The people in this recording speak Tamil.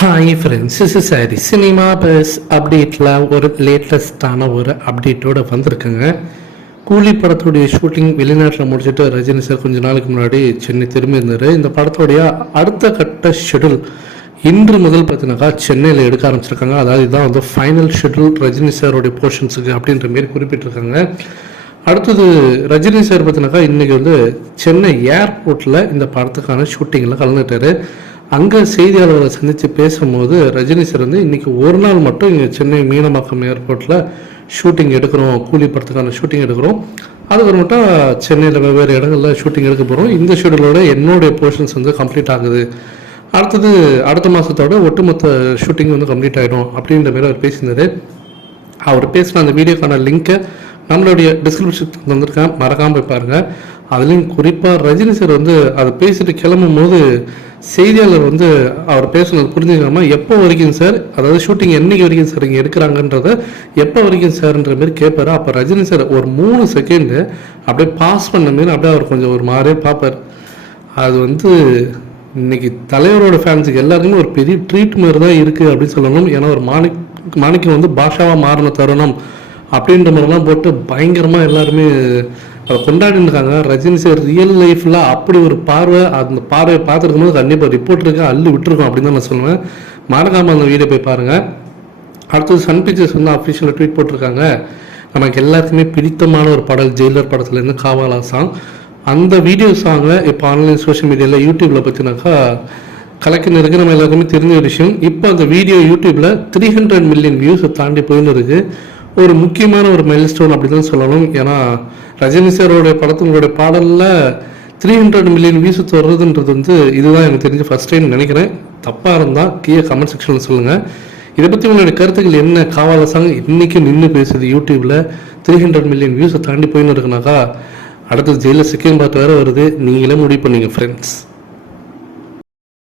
Hi friends is sorry cinema buzz அப்டேட்டில் ஒரு லேட்டஸ்டான ஒரு அப்டேட்டோட வந்திருக்குங்க. கூலி படத்துடைய ஷூட்டிங் வெளிநாட்டில் முடிச்சுட்டு ரஜினி சார் கொஞ்ச நாளைக்கு முன்னாடி சென்னை திரும்பி இருந்தார் இந்த படத்தோடைய அடுத்த கட்ட ஷெடியூல் இன்று முதல் பார்த்தீங்கன்னாக்கா சென்னையில் எடுக்க ஆரம்பிச்சிருக்காங்க. அதாவது இதுதான் வந்து ஃபைனல் ஷெடியூல் ரஜினி சாருடைய போர்ஷன்ஸுக்கு அப்படின்ற மாரி குறிப்பிட்டிருக்காங்க. அடுத்தது ரஜினி சார் பார்த்தீங்கன்னாக்கா இன்றைக்கி வந்து சென்னை ஏர்போர்ட்டில் இந்த படத்துக்கான ஷூட்டிங்கில் கலந்துட்டாரு. அங்கே செய்தியாளர்களை சந்தித்து பேசும்போது ரஜினி சார் வந்து இன்றைக்கி ஒரு நாள் மட்டும் இங்கே சென்னை மீனம்பாக்கம் ஏர்போர்ட்டில் ஷூட்டிங் எடுக்கிறோம் கூலி படத்துக்கான ஷூட்டிங் எடுக்கிறோம். அதுக்கு மட்டும் சென்னையில் வெவ்வேறு இடங்களில் ஷூட்டிங் எடுக்க போகிறோம் இந்த ஷெடியூலோட என்னுடைய போர்ஷன்ஸ் வந்து கம்ப்ளீட் ஆகுது. அடுத்தது அடுத்த மாதத்தோட ஒட்டுமொத்த ஷூட்டிங் வந்து கம்ப்ளீட் ஆகிடும் அப்படின்ற மாதிரி அவர் பேசியிருந்தார். அவர் பேசின அந்த வீடியோக்கான லிங்க்கை நம்மளுடைய டிஸ்கிரிப்ஷன் தந்திருக்கேன். மறக்காமல் போய் பாருங்கள் அதுலேயும் குறிப்பாக ரஜினி சார் வந்து அதை பேசிட்டு கிளம்பும் போது செய்தியாளர் வந்து அவர் பேசுனது புரிஞ்சுக்காம எப்போ வரைக்கும் சார் அதாவது ஷூட்டிங் என்னைக்கு வரைக்கும் சார் இங்கே எடுக்கிறாங்கன்றத எப்போ வரைக்கும் சார்ன்ற மாதிரி கேட்பார் அப்போ ரஜினி சார் ஒரு மூணு செகண்டு அப்படியே பாஸ் பண்ண மாரி அப்படியே அவர் கொஞ்சம் ஒரு மாதிரியே பார்ப்பார். அது வந்து இன்னைக்கு தலைவரோட ஃபேன்ஸுக்கு எல்லாருக்குமே ஒரு பெரிய ட்ரீட் மாதிரி தான் இருக்குது அப்படின்னு சொல்லணும். ஏன்னா ஒரு மாணிக் மாணிக்கம் வந்து பாஷாவாக மாறின தருணம். அப்படின்ற மாதிரிலாம் போட்டு பயங்கரமாக எல்லாருமே அதை கொண்டாடின்னு இருக்காங்க ரஜினி சார் ரியல் லைஃப்பில் அப்படி ஒரு பார்வை அந்த பார்வையை பார்த்துருக்கும் போது கண்டிப்பாக ரிப்போர்ட் இருக்கு அள்ளி விட்டுருக்கோம் அப்படின்னு தான் நான் சொல்லுவேன். மறக்காமல் அந்த வீடியோ போய் பாருங்கள் அடுத்தது சன் பிக்சர்ஸ் வந்து அஃபிஷியலாக ட்வீட் போட்டிருக்காங்க. நமக்கு எல்லாத்துக்குமே பிடித்தமான ஒரு பாடல் ஜெயிலர் படத்துலேருந்து காவாலா சாங் அந்த வீடியோ சாங்கை இப்போ ஆன்லைன் சோஷியல் மீடியாவில் யூடியூப்பில் பார்த்தினாக்கா கலெக்ஷன் இருக்கு நம்ம எல்லாருக்குமே தெரிஞ்ச ஒரு விஷயம். இப்போ அந்த வீடியோ யூடியூப்பில் த்ரீ ஹண்ட்ரட் மில்லியன் வியூஸை தாண்டி போயின்னு இருக்குது ஒரு முக்கியமான ஒரு மைல் ஸ்டோன் அப்படி தான் சொல்லணும். ஏன்னா ரஜினி சாரோடைய படத்தினுடைய பாடலில் த்ரீ ஹண்ட்ரட் மில்லியன் வியூஸ் வர்றதுன்றது வந்து இதுதான் எனக்கு தெரிஞ்ச ஃபர்ஸ்ட் டைம் நினைக்கிறேன். தப்பாக இருந்தால் கீழே கமெண்ட் செக்ஷனில் சொல்லுங்கள் இதை பற்றி உங்களுடைய கருத்துக்கள் என்ன? காவால சாங் இன்றைக்கும் நின்று பேசுது யூடியூப்பில் த்ரீ ஹண்ட்ரட் மில்லியன் வியூஸை தாண்டி போயின்னு இருக்குனாக்கா அடுத்தது ஜெயிலில் செகண்ட் பார்ட் வேறு வருது. நீங்களே முடிவு பண்ணிங்க ஃப்ரெண்ட்ஸ்